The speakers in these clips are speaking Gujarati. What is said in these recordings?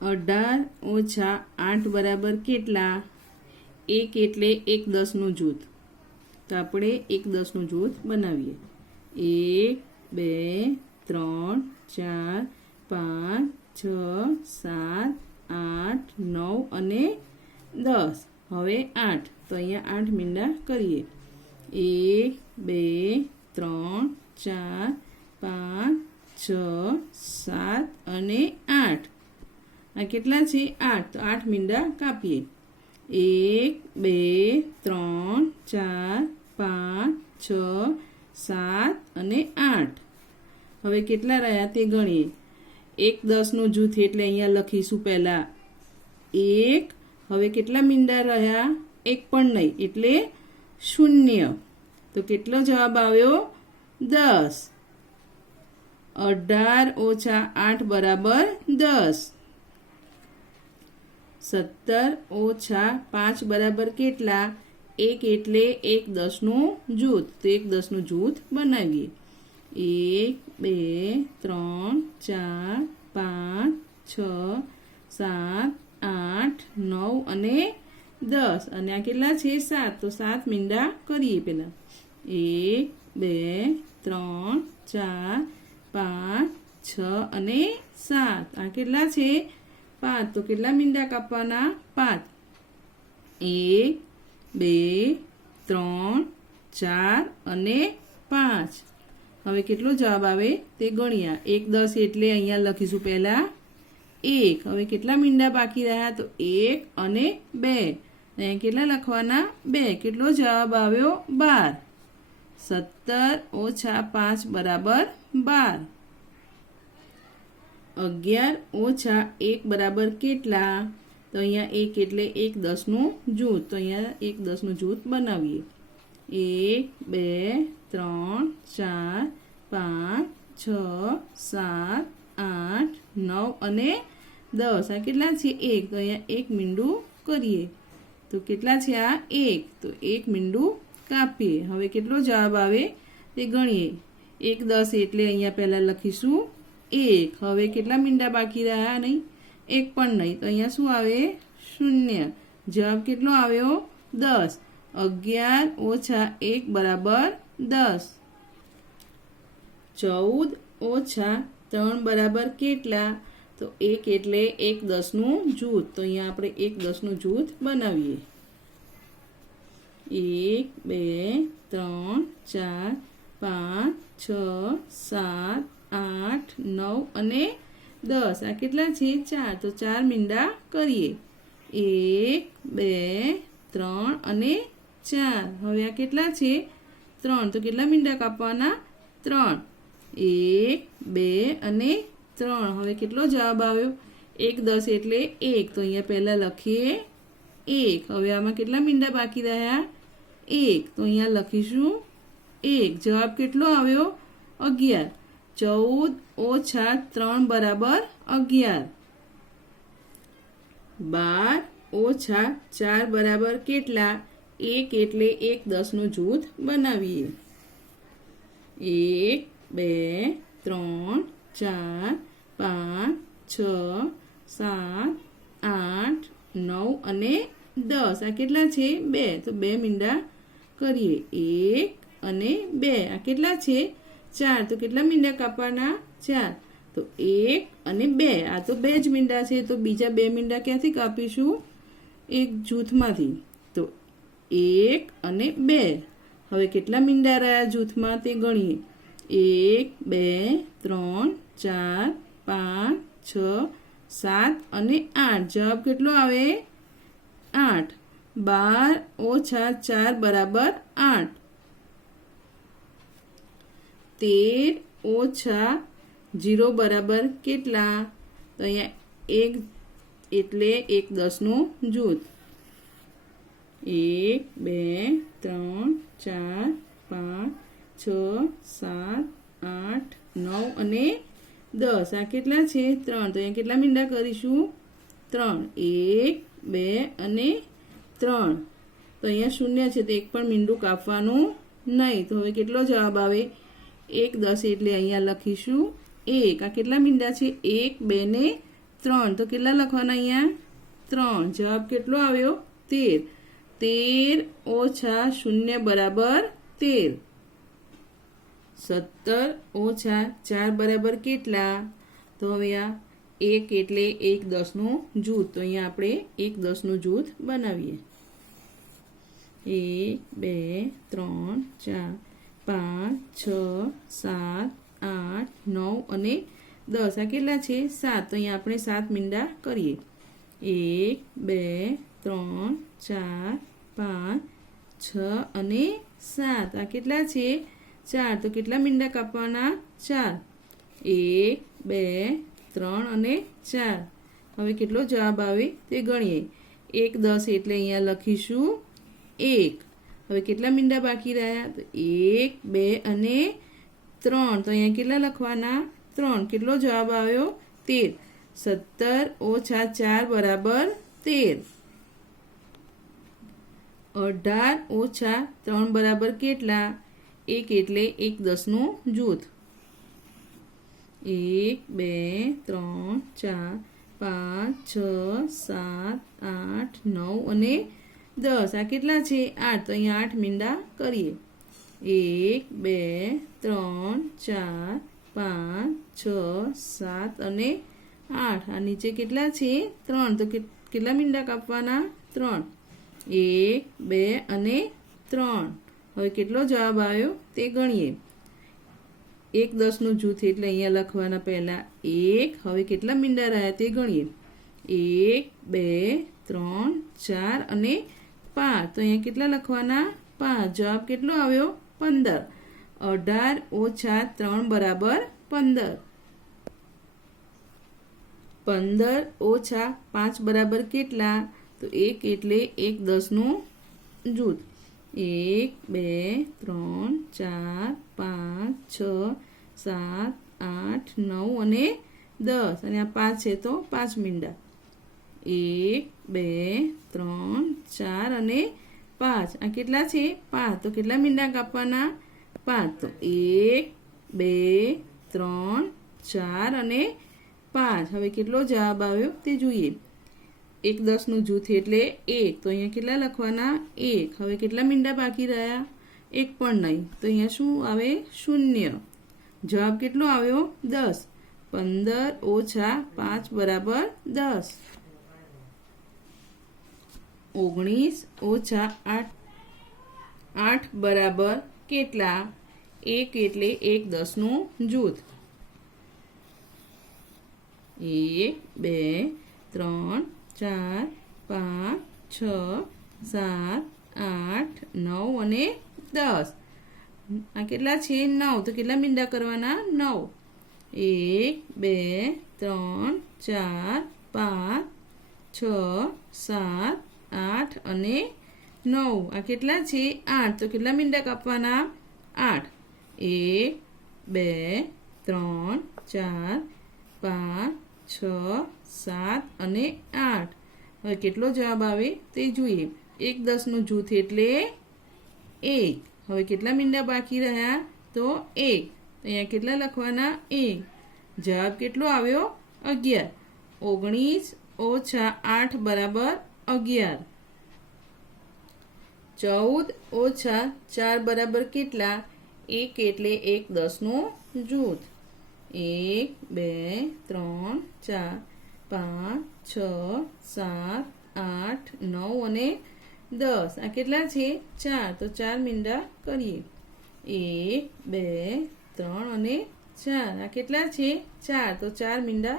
18 ઓછા 8 બરાબર કેટલા? 1 એટલે 1 10નું જૂથ. તો આપણે 1 10નું જૂથ બનાવીએ. 1 2 3 4 5 6 7 8 9 અને 10. હવે 8, તો અહીંયા 8 મીંડા કરીએ. 1 2 3 4 5 6 7 અને 8. આ કેટલા છે? 8. તો 8 મીંડા કાપીએ. 1 2 3 4 5 6 7 અને 8. હવે કેટલા રહ્યા તે ગણીએ. 1 10નું જૂથ એટલે અહીંયા લખીશું પહેલા 1. હવે કેટલા મીંડા રહ્યા? 1 પણ નહીં એટલે 0. તો કેટલો જવાબ આવ્યો? 10. 18 ઓછા 8 બરાબર 10. 17 ઓછા 5 બરાબર કેટલા? 1 એટલે 1 10નું જૂથ. તો 1 10નું જૂથ બનાવીએ. 1 2 3 4 5 6 7 8 9 અને 10. અને આ કેટલા છે? 7. તો 7 મીંડા કરીએ પહેલા. 1 2 3 4 5 6 અને 7. આ કેટલા છે? 5. તો કેટલા મીંડા કાપવાના? 5. 1 2 3 4 અને 5. હવે કેટલો જવાબ આવે તે ગણ્યા. 1 10 એટલે અહીંયા લખીશું પહેલા 1. હવે કેટલા મીંડા બાકી રહ્યા? તો 1 અને 2. અહીંયા કેટલા લખવાના? 2. કેટલો જવાબ આવ્યો? 12. 17 ઓછા 5 બરાબર 12. 11 ઓછા 1 બરાબર કેટલા? તો અહીંયા 1 એટલે 1 10નું જૂથ. તો અહીંયા 1 10નું જૂથ બનાવીએ. 1 2 3 4 5 6 7 8 9 અને 10. આ કેટલા છે? 1. તો અહીંયા 1 મીંડું કરીએ. તો કેટલા છે આ? 1. તો 1 મીંડું કાપીએ. હવે કેટલો જવાબ આવે તે ગણીએ. 1 10 એટલે અહીંયા પહેલાં લખીશું 1. હવે કેટલા મીંડા બાકી રહ્યા? નહીં, 1 પણ નહીં. તો અહીંયા શું આવે? 0. જવાબ કેટલો આવ્યો? 10. 11 ઓછા 1 બરાબર 10. 14 ઓછા 3 બરાબર કેટલા? તો 1 એટલે 1 10નું જૂથ. તો અહીંયા આપણે 1 10નું જૂથ બનાવીએ. 1 2 3 4 5 6 7 8 9 અને 10. આ કેટલા છે? 4. તો 4 મીંડા કરીએ. 1 2 3 અને 4. હવે આ કેટલા છે? 3. તો કેટલા મીંડા કાપવાના? 3. 1 2 અને 3. હવે કેટલો જવાબ આવ્યો? 1 10 એટલે 1. તો અહીંયા પહેલાં લખીએ 1. હવે આમાં કેટલા મીંડા બાકી રહ્યા? 1. તો અહીંયા લખીશું 1. જવાબ કેટલો આવ્યો? 11. 14 ઓછા 3 બરાબર 11. 12 ઓછા 4 બરાબર કેટલા? 1 એટલે 1 10નું જૂથ બનાવીએ. 1 2 3 4 5 6 7 8 9 અને 10. આ કેટલા છે? 2. તો 2 મીંડા કરીએ. 1 અને 2. આ કેટલા છે? 4. તો કેટલા મીંડા કાપવાના? 4. તો 1 અને 2. આ તો 2 જ મીંડા છે. તો બીજા 2 મીંડા ક્યાંથી કાપીશું? એક જૂથમાંથી. તો 1 અને 2. હવે કેટલા મીંડા રહ્યા જૂથમાં તે ગણીએ. 1 2 3 4 5 6 7 અને 8. જવાબ કેટલો આવે? 8. 12 ઓછા 4 બરાબર 8. 13 ઓછા 0 બરાબર કેટલા? તો અહીંયા 1 એટલે 1 10નું જૂથ. 1 2 3 4 5 6 7 8 9 અને 10. આ કેટલા છે? 3. તો અહીંયા કેટલા મીંડા કરીશું? 3. 1 2 અને 3. તો અહીંયા 0 છે. તો એક પણ મીંડું કાપવાનું નહીં. તો હવે કેટલો જવાબ આવે? 1 10 એટલે અહીંયા લખીશું 1. આ કેટલા મીંડા છે? 1 2 ને 3 તો કેટલા લખવાના અહીંયા 3 જવાબ કેટલો આવ્યો 13 13 ઓછા 0 બરાબર 13 17 ઓછા 4 બરાબર કેટલા તો હવે આ 1 એટલે 1 10નું જૂથ તો અહીંયા આપણે 1 10નું જૂથ બનાવીએ 1 2 3 4 5 6 7 8 9 અને 10 આ કેટલા છે 7 તો અહીંયા આપણે 7 મીંડા કરીએ 1 2 3 4 5 6 અને 7 આ કેટલા છે 4 તો કેટલા મીંડા કાપવાના 4 1 2 3 અને 4 હવે કેટલો જવાબ આવે તે ગણીએ 1 10 એટલે અહીંયા લખીશું 1 હવે કેટલા મીંડા બાકી રહ્યા તો 1 2 અને 3 તો અહીંયા કેટલા લખવાના 3 કેટલો જવાબ આવ્યો 13 17 ઓછા 4 બરાબર 13 18 ઓછા 3 બરાબર કેટલા 1 એટલે 1 10નું જૂથ 1 2 3 4 5 6 7 8 9 અને 10 આ કેટલા છે 8 તો અહીંયા 8 મીંડા કરીએ 1 2 3 4 5 6 7 અને 8 આ નીચે કેટલા છે 3 તો કેટલા મીંડા કાપવાના 3 1 2 અને 3 હવે કેટલો જવાબ આવ્યો તે ગણીએ 1 10નું જૂથ એટલે અહીંયા લખવાના પહેલા 1 હવે કેટલા મીંડા રહ્યા તે ગણીએ 1 2 3 4 અને 5 તો અહીંયા કેટલા લખવાના 5 જવાબ કેટલો આવ્યો 15 18 ઓછા 3 બરાબર 15 15 ઓછા 5 બરાબર કેટલા તો 1 એટલે 1 10નું જૂથ 1 2 3 4 5 6 7 8 9 અને 10 અને આ 5 છે તો 5 મીંડા 1 2 3 4 અને 5 આ કેટલા છે 5 તો કેટલા મીંડા કાપવાના 5 તો 1 2 3 4 અને 5 હવે કેટલો જવાબ આવ્યો તે જોઈએ 1 10નું જૂથ એટલે 1 તો અહીંયા કેટલા લખવાના 1 હવે કેટલા મીંડા બાકી રહ્યા 1 પણ નહીં તો અહીંયા શું આવે 0 જવાબ કેટલો આવ્યો 10 15 ઓછા 5 બરાબર 10 19 ઓછા 8 બરાબર કેટલા 1 એટલે 1 10નું જૂથ 1 2 3 4 5 6 7 8 9 અને 10 આ કેટલા છે 9 તો કેટલા મીંડા કરવાના 9 1 2 3 4 5 6 7 8 અને 9 આ કેટલા છે 8 તો કેટલા મીંડા કાપવાના 8 1 2 3 4 5 6 7 અને 8 હવે કેટલો જવાબ આવે તે જોઈએ 1 10નું જૂથ એટલે 1 હવે કેટલા મીંડા બાકી રહ્યા તો 1 અહીંયા કેટલા લખવાના 1 જવાબ કેટલો આવ્યો 11 19 ઓછા 8 બરાબર 11 14 ઓછા 4 બરાબર કેટલા 1 એટલે 1 10નું જૂથ 1 2 3 4 5 6 7 8 9 અને 10 આ કેટલા છે 4 તો 4 મીંડા કરીએ 1 2 3 અને 4 આ કેટલા છે 4 તો 4 મીંડા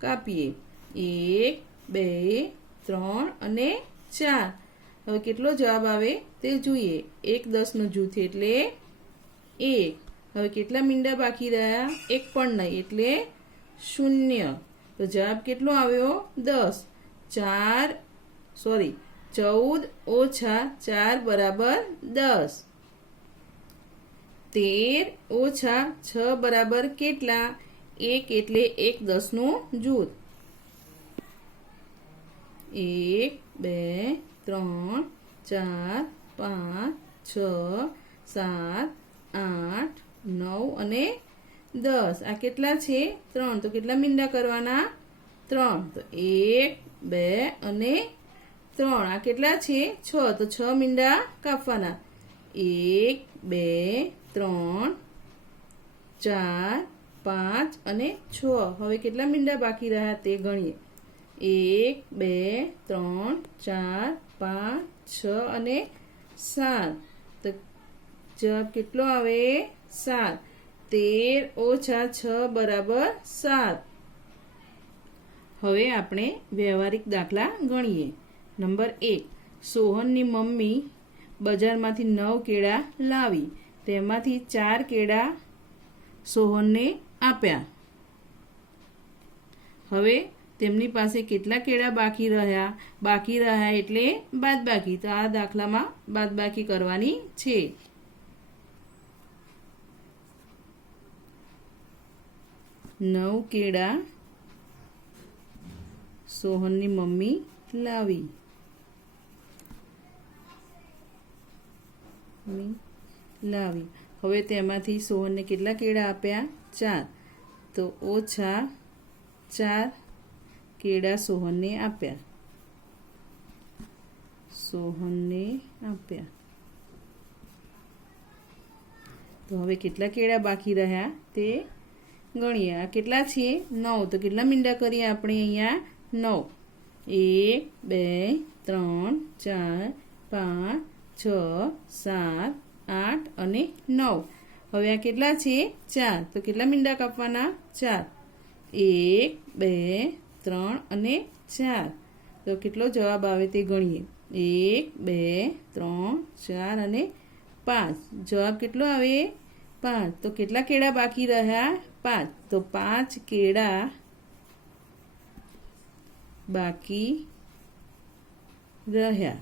કાપીએ 1 2 3 અને 4 હવે કેટલો જવાબ આવે તે જોઈએ 1 10નું જૂથ એટલે 1 હવે કેટલા મીંડા બાકી રહ્યા 1 પણ નહીં એટલે 0 તો જવાબ કેટલો આવ્યો 14 ઓછા 4 બરાબર 10 13 ઓછા 6 બરાબર કેટલા 1 એટલે 1 10નું જૂથ 1 2 3 4 5 6 7 8 9 અને 10 આ કેટલા છે 3 તો કેટલા મીંડા કરવાના 3 તો 1 2 અને 3 આ કેટલા છે 6 તો 6 મીંડા કાપવાના 1 2 3 4 5 અને 6 હવે કેટલા મીંડા બાકી રહ્યા તે ગણીએ 1 2 3 4 5 6 અને 7 તો જવાબ કેટલો આવે 7 13 ઓછા 6 બરાબર 7 હવે આપણે વ્યવહારિક દાખલા ગણીએ નંબર 1 સોહનની મમ્મી બજારમાંથી 9 કેળા લાવી તેમાંથી 4 કેળા સોહનને આપ્યા હવે તેમની પાસે કેટલા કેળા બાકી રહ્યા એટલે બાદબાકી તો આ દાખલામાં બાદબાકી કરવાની છે 9 કેળા સોહનની મમ્મી લાવી હવે તેમાંથી સોહનને કેટલા કેળા આપ્યા 4 તો ઓછા 4 કેળા સોહનને આપ્યા તો હવે કેટલા કેળા બાકી રહ્યા તે ગણીએ આ કેટલા છે 9 તો કેટલા મીંડા કરીએ આપણે અહીંયા 9 1 2 3 4 5 6 7 8 અને 9 હવે આ કેટલા છે 4 તો કેટલા મીંડા કાપવાના 4 1 2 3 અને 4 તો કેટલો જવાબ આવે તે ગણીએ 1 2 3 4 અને 5 જવાબ કેટલો આવે 5 તો કેટલા કેળા બાકી રહ્યા 5 તો 5 કેળા બાકી રહ્યા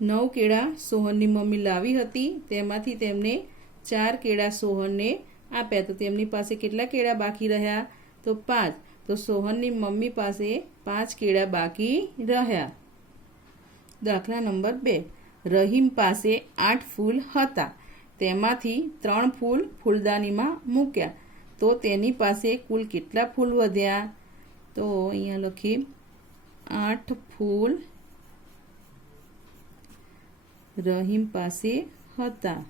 9 કેળા સોહનની મમ્મી લાવી હતી તેમાંથી તેમને 4 કેળા સોહનને આપ્યા તો તેમની પાસે કેટલા કેળા બાકી રહ્યા તો 5 તો સોહનની મમ્મી પાસે 5 કેળા બાકી રહ્યા દાખલા નંબર 2 રહીમ પાસે 8 ફૂલ હતા તેમાંથી 3 ફૂલ ફૂલદાનીમાં મૂક્યા તો તેની પાસે કુલ કેટલા ફૂલ વધ્યા તો અહીંયા લખીએ 8 ફૂલ રહીમ પાસે હતા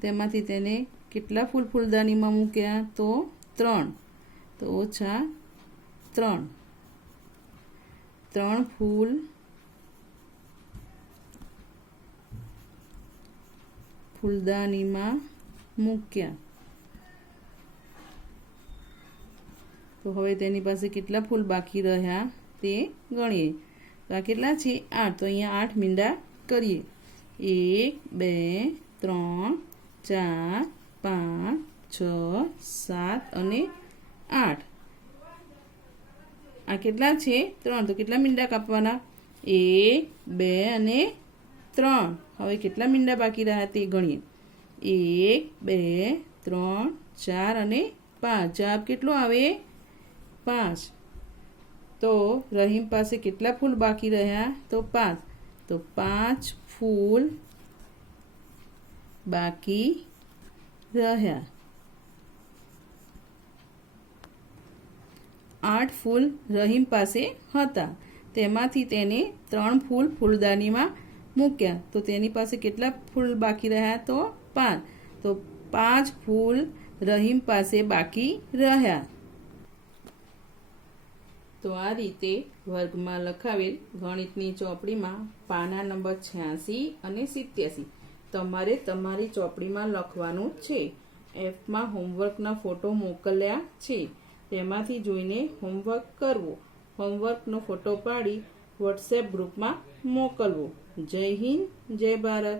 તેમાંથી તેને કેટલા ફૂલ ફૂલદાનીમાં મૂક્યા તો 3 તો ઓછા 3 ફૂલ ફૂલદાનીમાં મૂક્યા તો હવે તેની પાસે કેટલા ફૂલ બાકી રહ્યા તે ગણીએ તો આ કેટલા છે 8 તો અહીંયા 8 મીંડા કરીએ 1 2 3 4 5 6 7 અને 8 આ કેટલા છે 3 તો કેટલા મીંડા કાપવાના 1 2 અને 3 હવે કેટલા મીંડા બાકી રહ્યા તે ગણીએ 1 2 3 4 અને 5 જવાબ કેટલો આવે 5 તો રહીમ પાસે કેટલા ફૂલ બાકી રહ્યા તો 5 તો 5 ફૂલ બાકી રહ્યા 8 ફૂલ રહીમ પાસે હતા તેમાંથી તેને 3 ફૂલ ફૂલદાનીમાં મૂક્યા તો તેની પાસે કેટલા ફૂલ બાકી રહ્યા તો 5 તો 5 ફૂલ રહીમ પાસે બાકી રહ્યા તો આ રીતે વર્ગમાં લખાવેલ ગણિતની ચોપડીમાં પાના નંબર 86 અને 87 તમારે તમારી ચોપડીમાં લખવાનું છે એપમાં હોમવર્કના ફોટો મોકલ્યા છે તેમાંથી જોઈને હોમવર્ક કરવું હોમવર્કનો ફોટો પાડી વોટ્સએપ ગ્રુપમાં મોકલવો જય હિન્દ જય ભારત